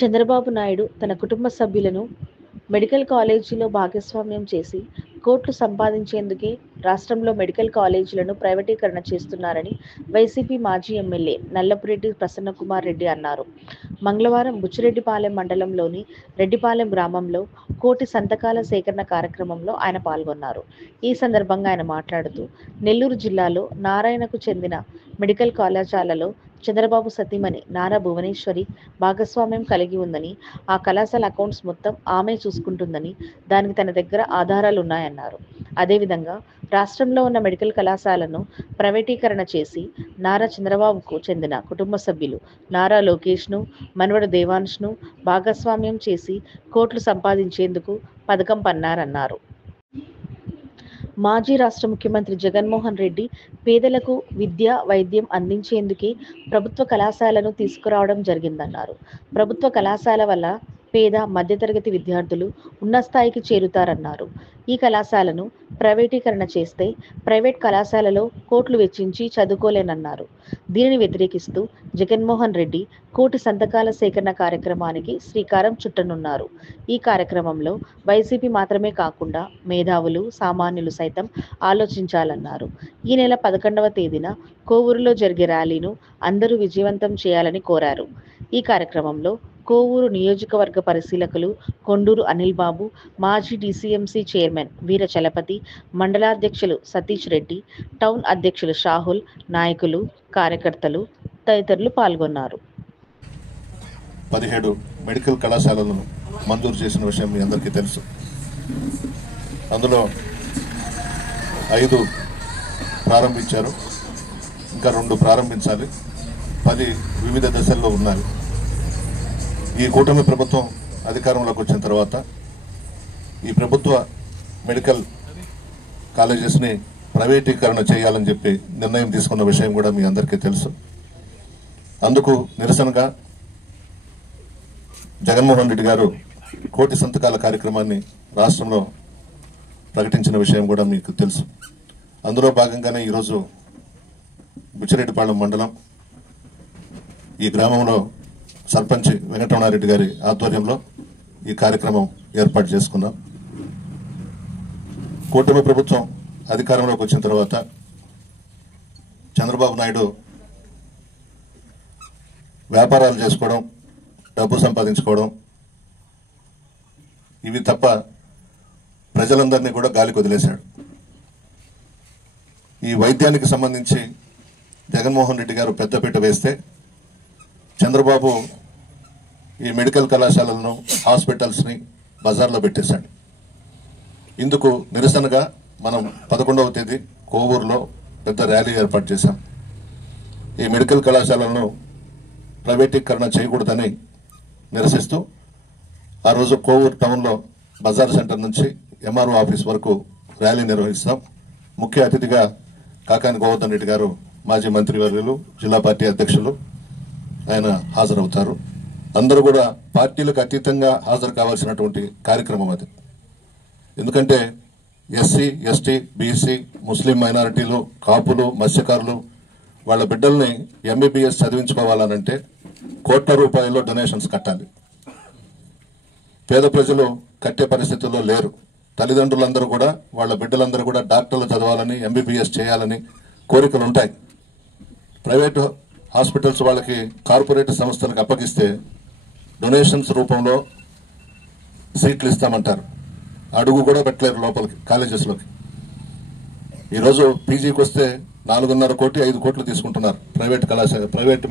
చంద్రబాబు నాయుడు తన కుటుంబ సభ్యులను మెడికల్ కాలేజీలో భాగస్వామ్యం చేసి కోట్లు సంపాదించేందుకే రాష్ట్రంలో మెడికల్ కాలేజీలను ప్రైవేటీకరణ చేస్తున్నారని వైసీపీ మాజీ ఎమ్మెల్యే నల్లపురెడ్డి ప్రసన్నకుమార్ రెడ్డి అన్నారు. మంగళవారం బుచ్చిరెడ్డిపాలెం మండలంలోని రెడ్డిపాలెం గ్రామంలో కోటి సంతకాల సేకరణ కార్యక్రమంలో ఆయన పాల్గొన్నారు. ఈ సందర్భంగా ఆయన మాట్లాడుతూ, నెల్లూరు జిల్లాలో నారాయణకు చెందిన మెడికల్ కళాశాలలో చంద్రబాబు సతీమణి నారా భువనేశ్వరి భాగస్వామ్యం కలిగి ఉందని, ఆ కళాశాల అకౌంట్స్ మొత్తం ఆమె చూసుకుంటుందని, దానికి తన దగ్గర ఆధారాలు ఉన్నాయన్నారు. అదేవిధంగా రాష్ట్రంలో ఉన్న మెడికల్ కళాశాలను ప్రైవేటీకరణ చేసి నారా చంద్రబాబుకు చెందిన కుటుంబ సభ్యులు నారా లోకేష్ను, మనవడు దేవాంష్ను భాగస్వామ్యం చేసి కోట్లు సంపాదించేందుకు పథకం పన్నారన్నారు. మాజీ రాష్ట్ర ముఖ్యమంత్రి జగన్మోహన్ రెడ్డి పేదలకు విద్య, వైద్యం అందించేందుకే ప్రభుత్వ కళాశాలను తీసుకురావడం జరిగిందన్నారు. ప్రభుత్వ కళాశాల వల్ల పేద, మధ్యతరగతి విద్యార్థులు ఉన్నత స్థాయికి చేరుతారన్నారు. ఈ కళాశాలను ప్రైవేటీకరణ చేస్తే ప్రైవేట్ కళాశాలలో కోట్లు వెచ్చించి చదువుకోలేనన్నారు. దీనిని వ్యతిరేకిస్తూ జగన్మోహన్ రెడ్డి కోటి సంతకాల సేకరణ కార్యక్రమానికి శ్రీకారం చుట్టనున్నారు. ఈ కార్యక్రమంలో వైసీపీ మాత్రమే కాకుండా మేధావులు, సామాన్యులు సైతం ఆలోచించాలన్నారు. ఈ నెల 11వ తేదీన కోవూరులో జరిగే ర్యాలీను అందరూ విజయవంతం చేయాలని కోరారు. ఈ కార్యక్రమంలో కోవూరు నియోజకవర్గ పరిశీలకులు కొండూరు అనిల్ బాబు, మాజీ డీసీఎంసీ చైర్మన్ వీర చలపతి, మండలాధ్యక్షులు సతీష్ రెడ్డి, టౌన్ అధ్యక్షులు షాహుల్, నాయకులు, కార్యకర్తలు తదితరులు పాల్గొన్నారు. 17 మెడికల్ కళాశాలలను మంజూరు చేసిన విషయం మీ అందరికీ తెలుసు. అందులో 5 ప్రారంభించారు, ఇంకా 2 ప్రారంభించాలి, 10 వివిధ దశల్లో ఉన్నాయి. ఈ కూటమి ప్రభుత్వం అధికారంలోకి వచ్చిన తర్వాత ఈ ప్రభుత్వ మెడికల్ కాలేజెస్ని ప్రైవేటీకరణ చేయాలని చెప్పి నిర్ణయం తీసుకున్న విషయం కూడా మీ అందరికీ తెలుసు. అందుకు నిరసనగా జగన్మోహన్ రెడ్డి గారు కోటి సంతకాల కార్యక్రమాన్ని రాష్ట్రంలో ప్రకటించిన విషయం కూడా మీకు తెలుసు. అందులో భాగంగానే ఈరోజు బుచ్చిరెడ్డిపాలెం మండలం ఈ గ్రామంలో సర్పంచ్ వెంకటరమణారెడ్డి గారి ఆధ్వర్యంలో ఈ కార్యక్రమం ఏర్పాటు చేసుకున్నాం. కూటమి ప్రభుత్వం అధికారంలోకి వచ్చిన తర్వాత చంద్రబాబు నాయుడు వ్యాపారాలు చేసుకోవడం, డబ్బు సంపాదించుకోవడం, ఇవి తప్ప ప్రజలందరినీ కూడా గాలికి వదిలేశాడు. ఈ వైద్యానికి సంబంధించి జగన్మోహన్ రెడ్డి గారు పెద్దపీట వేస్తే చంద్రబాబు ఈ మెడికల్ కళాశాలలను, హాస్పిటల్స్ని బజార్లో పెట్టేశాడు. ఇందుకు నిరసనగా మనం 11వ తేదీ కోవూరులో పెద్ద ర్యాలీ ఏర్పాటు చేశాం. ఈ మెడికల్ కళాశాలను ప్రైవేటీకరణ చేయకూడదని నిరసిస్తూ ఆ రోజు కోవూరు టౌన్లో బజార్ సెంటర్ నుంచి ఎంఆర్ఓ ఆఫీస్ వరకు ర్యాలీ నిర్వహిస్తాం. ముఖ్య అతిథిగా కాకాని గోవర్ధన్ రెడ్డి గారు, మాజీ మంత్రివర్యులు, జిల్లా పార్టీ అధ్యక్షులు ఆయన హాజరవుతారు. అందరూ కూడా పార్టీలకు అతీతంగా హాజరు కావాల్సినటువంటి కార్యక్రమం అది. ఎందుకంటే ఎస్సీ, ఎస్టీ, బీసీ, ముస్లిం మైనారిటీలు, కాపులు, మత్స్యకారులు వాళ్ళ బిడ్డల్ని ఎంబీబీఎస్ చదివించుకోవాలనంటే కోట్ల రూపాయల్లో డొనేషన్స్ కట్టాలి. పేద ప్రజలు కట్టే పరిస్థితుల్లో లేరు. తల్లిదండ్రులందరూ కూడా వాళ్ళ బిడ్డలందరూ కూడా డాక్టర్లు చదవాలని, ఎంబీబీఎస్ చేయాలని కోరికలు ఉంటాయి. ప్రైవేటు హాస్పిటల్స్ వాళ్ళకి కార్పొరేట్ సంస్థలకు అప్పగిస్తే డొనేషన్స్ రూపంలో సీట్లు ఇస్తామంటారు. అడుగు కూడా పెట్టలేరు లోపలికి, కాలేజెస్లోకి. ఈరోజు పీజీకి వస్తే 4.5 కోటి 5 కోట్లు తీసుకుంటున్నారు ప్రైవేట్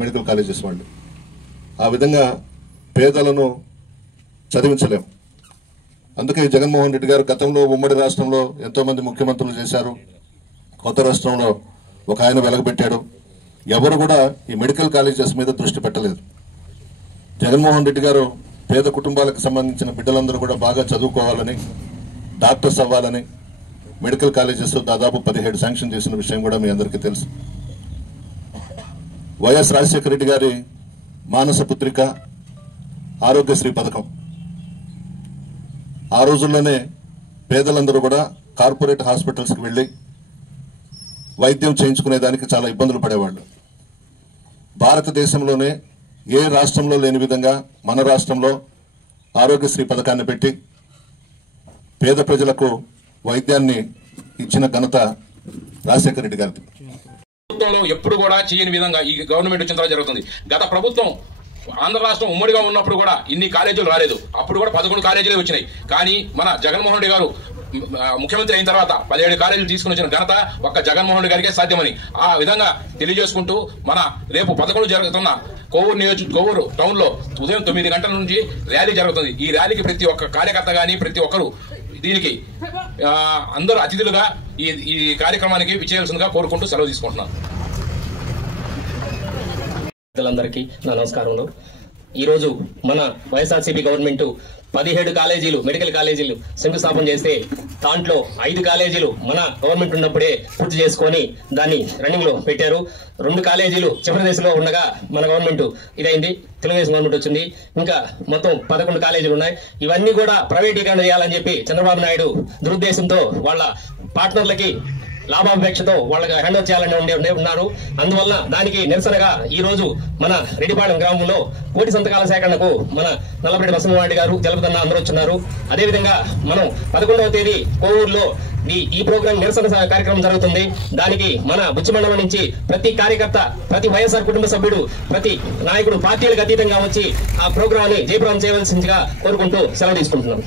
మెడికల్ కాలేజెస్ వాళ్ళు. ఆ విధంగా పేదలను చదివించలేము. అందుకే జగన్మోహన్ రెడ్డి గారు గతంలో ఉమ్మడి రాష్ట్రంలో ఎంతో మంది ముఖ్యమంత్రులు చేశారు. కొత్త రాష్ట్రంలో ఒక ఆయన వెలగబెట్టాడు. ఎవరు కూడా ఈ మెడికల్ కాలేజెస్ మీద దృష్టి పెట్టలేదు. జగన్మోహన్ రెడ్డి గారు పేద కుటుంబాలకు సంబంధించిన బిడ్డలందరూ కూడా బాగా చదువుకోవాలని, డాక్టర్స్ అవ్వాలని మెడికల్ కాలేజెస్ దాదాపు 17 శాంక్షన్ చేసిన విషయం కూడా మీ అందరికీ తెలుసు. వైఎస్ రాజశేఖర రెడ్డి గారి మానస పుత్రిక ఆరోగ్యశ్రీ పథకం, ఆ రోజుల్లోనే పేదలందరూ కూడా కార్పొరేట్ హాస్పిటల్స్కి వెళ్ళి వైద్యం చేయించుకునేదానికి చాలా ఇబ్బందులు పడేవాళ్ళు. భారతదేశంలోనే ఏ రాష్ట్రంలో లేని విధంగా మన రాష్ట్రంలో ఆరోగ్యశ్రీ పథకాన్ని పెట్టి పేద ప్రజలకు వైద్యాన్ని ఇచ్చిన ఘనత రాజశేఖర రెడ్డి గారిది. ప్రభుత్వంలో ఎప్పుడు కూడా చేయని విధంగా ఈ గవర్నమెంట్ వచ్చిన తర్వాత జరుగుతుంది. గత ప్రభుత్వం ఆంధ్ర రాష్ట్రం ఉమ్మడిగా ఉన్నప్పుడు కూడా ఇన్ని కాలేజీలు రాలేదు. అప్పుడు కూడా 11 కాలేజీలే వచ్చినాయి. కానీ మన జగన్మోహన్ రెడ్డి గారు ముఖ్యమంత్రి అయిన తర్వాత 17 కాలేజీలు తీసుకుని వచ్చిన ఘనత ఒక్క జగన్మోహన్ రెడ్డి గారికే సాధ్యమని ఆ విధంగా తెలియజేసుకుంటూ మన రేపు 11 జరుగుతున్న కోవూరు టౌన్ లో ఉదయం 9 గంటల నుంచి ర్యాలీ జరుగుతుంది. ఈ ర్యాలీకి ప్రతి ఒక్క కార్యకర్త గాని ప్రతి ఒక్కరు దీనికి అందరూ అతిథులుగా ఈ కార్యక్రమానికి విచ్చేయాల్సిందిగా కోరుకుంటూ సెలవు తీసుకుంటున్నాను. అందరికీ నా నమస్కారములు. ఈరోజు మన వైఎస్ఆర్సీపీ గవర్నమెంట్ 17 కాలేజీలు మెడికల్ కాలేజీలు శంకుస్థాపన చేస్తే దాంట్లో 5 కాలేజీలు మన గవర్నమెంట్ ఉన్నప్పుడే పూర్తి చేసుకొని దాన్ని రన్నింగ్ లో పెట్టారు. 2 కాలేజీలు చివరి దశలో ఉండగా మన గవర్నమెంట్ ఇదైంది, తెలుగుదేశం గవర్నమెంట్ వచ్చింది. ఇంకా మొత్తం 11 కాలేజీలు ఉన్నాయి. ఇవన్నీ కూడా ప్రైవేటీకరణ చేయాలని చెప్పి చంద్రబాబు నాయుడు దురుద్దేశంతో వాళ్ళ పార్ట్నర్లకి లాభాపేక్షతో వాళ్ళకి హ్యాండ్ ఓవర్ చేయాలని ఉన్నారు. అందువల్ల దానికి నిరసనగా ఈ రోజు మన రెడ్డిపాలెం గ్రామంలో కోటి సంతకాల సేకరణకు మన నల్లపరెడ్డి బసవరామరెడ్డి గారు తెలుపుతున్న అందరూ వచ్చున్నారు. అదేవిధంగా మనం 11వ తేదీ కోవూరులో ఈ ప్రోగ్రాం నిరసన కార్యక్రమం జరుగుతుంది. దానికి మన బుచ్చి మండలం నుంచి ప్రతి కార్యకర్త, ప్రతి వైఎస్ఆర్ కుటుంబ సభ్యుడు, ప్రతి నాయకుడు పార్టీలకు అతీతంగా వచ్చి ఆ ప్రోగ్రాన్ని జయప్రదం చేయవలసిందిగా కోరుకుంటూ సెలవు తీసుకుంటున్నాం.